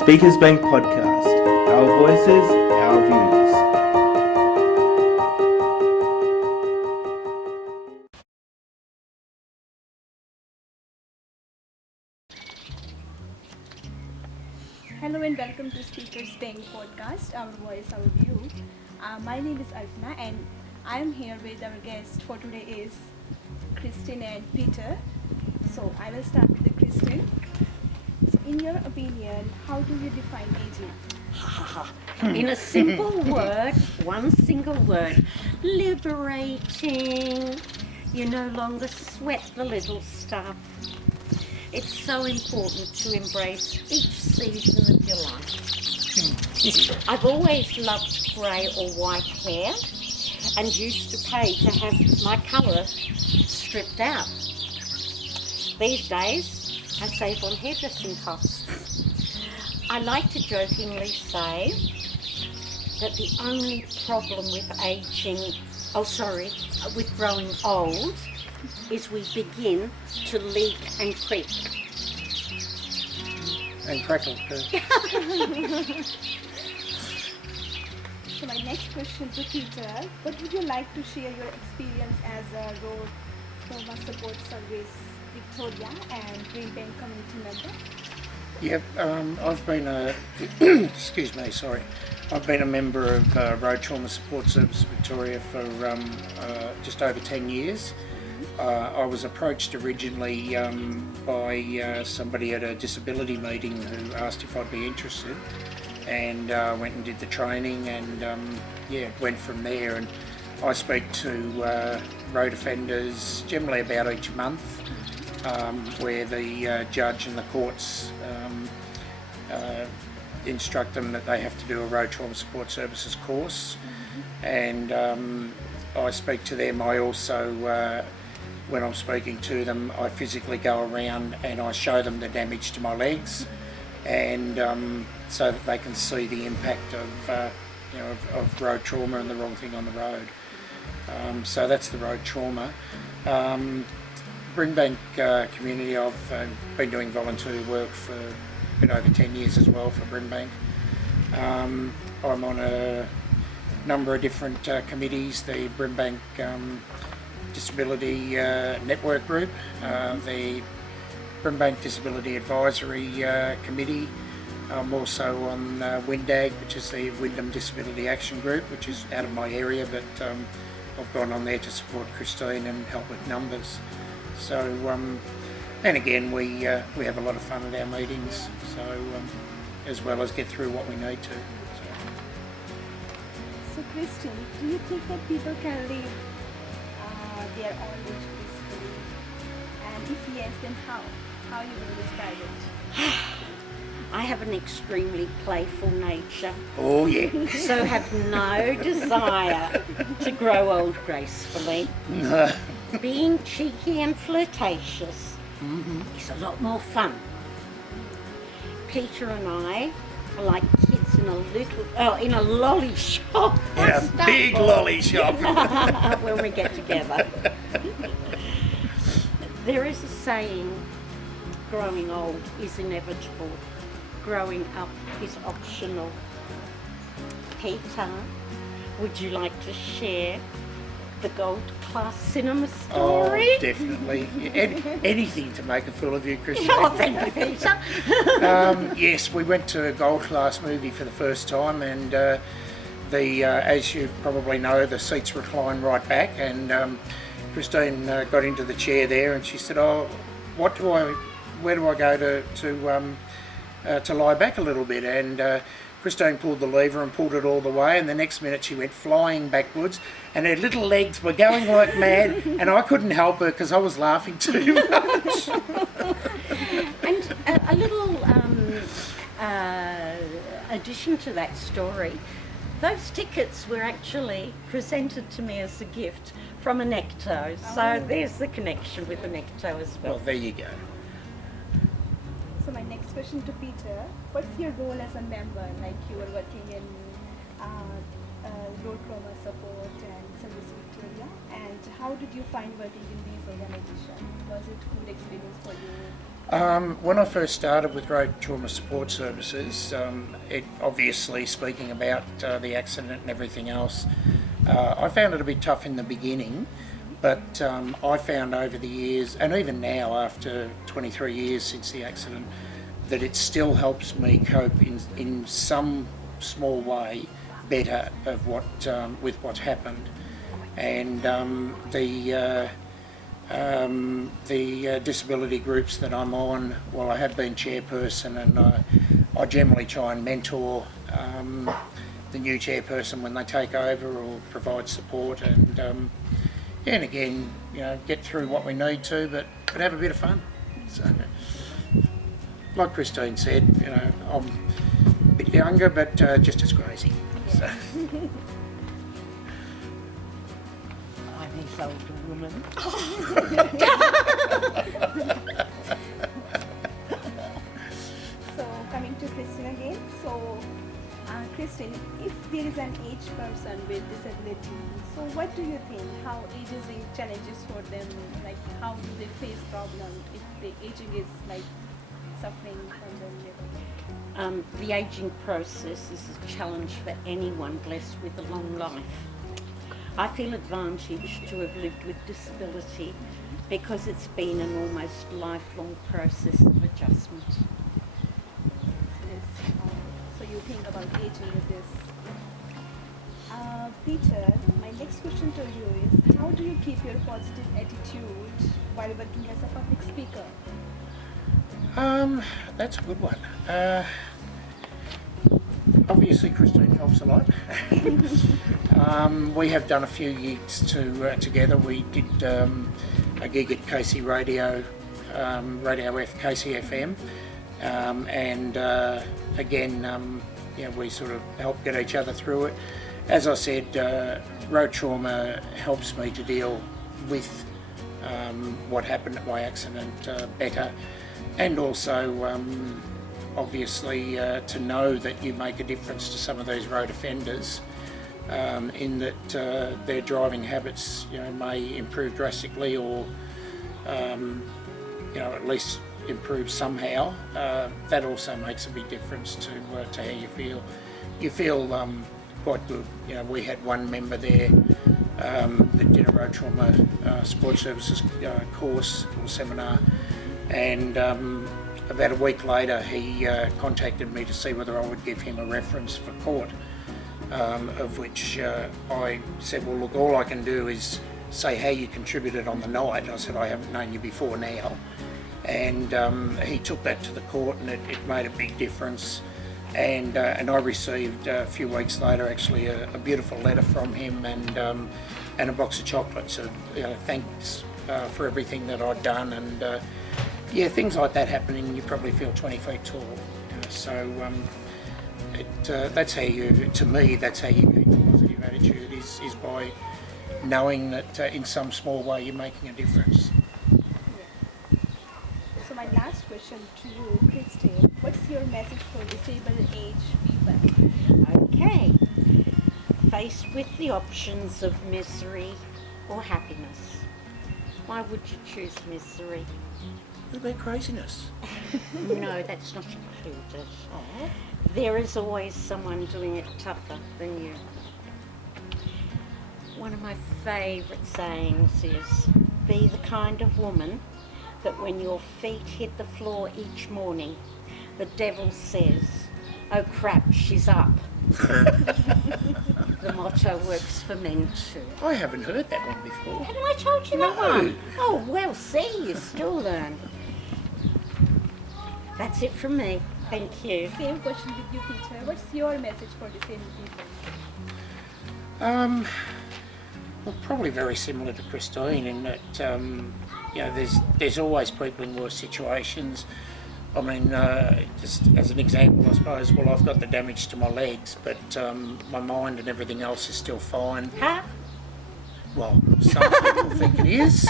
Speakers Bank Podcast. Our voices, our views. Hello and welcome to Speakers Bank Podcast, Our Voice, Our View. My name is Arpana and I am here with our guest for today is Christine and Peter. So I will start with Christine. So in your opinion, how do you define aging? In a simple word, one single word, liberating. You no longer sweat the little stuff. It's so important to embrace each season of your life. I've always loved grey or white hair and used to pay to have my colour stripped out. These days, I save on hairdressing costs. I like to jokingly say that the only problem with with growing old is we begin to leak and creak. And crackle too. So my next question to Peter, what would you like to share your experience as a road trauma support service Victoria and Greenbank community member? Yep, I've been I've been a member of Road Trauma Support Service Victoria for just over 10 years. I was approached originally by somebody at a disability meeting who asked if I'd be interested, and went and did the training, and it went from there. And I speak to road offenders generally about each month, where the judge and the courts instruct them that they have to do a Road Trauma Support Services course, and I speak to them. I also when I'm speaking to them, I physically go around and I show them the damage to my legs, and so that they can see the impact of road trauma and the wrong thing on the road. So that's the road trauma. Greenbank community, I've been doing volunteer work for a bit over 10 years as well for Greenbank. I'm on a number of different committees, the Greenbank Disability Network Group, the Greenbank Disability Advisory Committee. I'm also on WINDAG, which is the Wyndham Disability Action Group, which is out of my area, but I've gone on there to support Christine and help with numbers. So, and again, we have a lot of fun at our meetings, so as well as get through what we need to. So Christine, do you think that people can live their own age peacefully? And if yes, then how? How you will describe it? I have an extremely playful nature, Oh yeah. so have no desire to grow old gracefully. Being cheeky and flirtatious is a lot more fun. Peter and I are like kids in a lolly shop. In a big lolly shop. When we get together. There is a saying, growing old is inevitable. Growing up is optional. Peter, would you like to share the Gold Class Cinema story? Oh, definitely. Anything to make a fool of you, Christine. Oh, thank you, Peter. Yes, we went to a Gold Class movie for the first time, and as you probably know, the seats recline right back, and Christine got into the chair there, and she said, "Oh, where do I go to lie back a little bit?" And Christine pulled the lever and pulled it all the way, and the next minute she went flying backwards, and her little legs were going like mad, and I couldn't help her because I was laughing too much. And a little addition to that story, those tickets were actually presented to me as a gift from a Necto, so there's the connection with the Necto as well. Well, there you go. So my next question to Peter, what's your role as a member? Like you were working in road trauma support and service Victoria, and how did you find working in these organizations? Was it good experience for you? When I first started with Road Trauma Support Services, it obviously, speaking about the accident and everything else, I found it a bit tough in the beginning, but I found over the years, and even now after 23 years since the accident, that it still helps me cope in some small way better of with what's happened. And the disability groups that I'm on, well, I have been chairperson, and I generally try and mentor the new chairperson when they take over or provide support, and and again, get through what we need to, but have a bit of fun. So, like Christine said, I'm a bit younger, but just as crazy. So. I'm his older woman. So coming to Christine again. So Christine, if there is an aged person with disability, so what do you think? How aging challenges for them? Like how do they face problems if the aging is like suffering from them? The ageing process is a challenge for anyone blessed with a long life. I feel advantaged to have lived with disability because it's been an almost lifelong process of adjustment. So you think about aging with this. Peter, my next question to you is, how do you keep your positive attitude while working as a public speaker? That's a good one. Obviously, Christine helps a lot. We have done a few gigs together. We did a gig at KC Radio, Radio F, KCFM, and again, we sort of help get each other through it. As I said, road trauma helps me to deal with what happened at my accident better, and also obviously to know that you make a difference to some of these road offenders, in that their driving habits may improve drastically, or at least improve somehow. That also makes a big difference to how you feel. You feel quite good. We had one member there that did a road trauma support services course or seminar, and about a week later he contacted me to see whether I would give him a reference for court, of which I said, well look, all I can do is say how you contributed on the night. I said, I haven't known you before now. And he took that to the court, and it made a big difference. And I received a few weeks later actually a beautiful letter from him, and a box of chocolates. So, thanks for everything that I'd done, and things like that happening, and you probably feel 20 feet tall. So that's how to me, that's how you keep a positive attitude, is by knowing that in some small way you're making a difference. So my last question to you, Christine, what's your message for disabled age people? Okay. Faced with the options of misery or happiness, why would you choose misery? It'll be craziness. No, that's not included. Oh. There is always someone doing it tougher than you. One of my favourite sayings is, be the kind of woman that when your feet hit the floor each morning, the devil says, oh crap, she's up. The motto works for men too. I haven't heard that one before. Haven't I told you that one? Oh, well, see, you still learn. That's it from me. Thank you. Same question with you, Peter. What's your message for disabled people? Well, probably very similar to Christine in that, there's always people in worse situations. I mean, just as an example, I suppose, well, I've got the damage to my legs, but my mind and everything else is still fine. Huh? Well, some people think it is.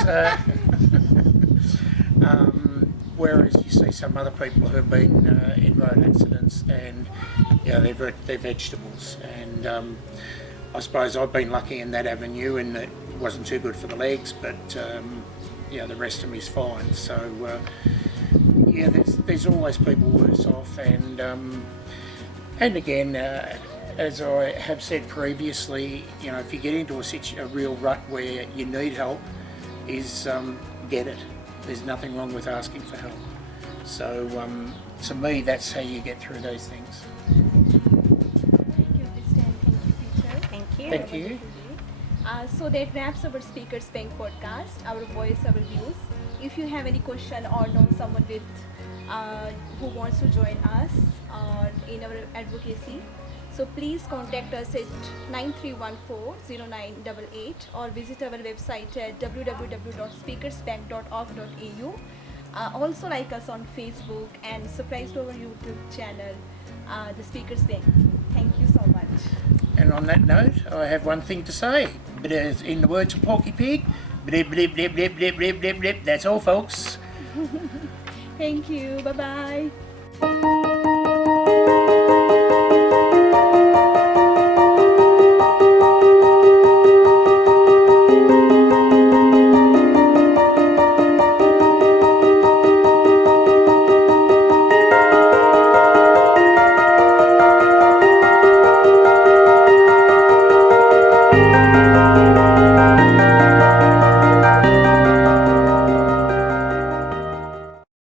Whereas you see some other people who've been in road accidents, and they're vegetables. And I suppose I've been lucky in that avenue, and it wasn't too good for the legs, but the rest of me is fine. So yeah, there's always people worse off, and again, as I have said previously, you know, if you get into a real rut where you need help, is get it. There's nothing wrong with asking for help. So to me, that's how you get through those things. Thank you, Kristen. Thank you, Peter. Thank you. Thank you. So that wraps our Speakers Bank podcast, our voice, our views. If you have any question or know someone with who wants to join us in our advocacy, so please contact us at 9314-0988 or visit our website at www.speakersbank.org.au. Also like us on Facebook and subscribe to our YouTube channel, The Speakers Bank. Thank you so much. And on that note, I have one thing to say. But as in the words of Porky Pig, blip, blip, blip, blip, blip, blip, blip, blip. That's all, folks. Thank you. Bye-bye.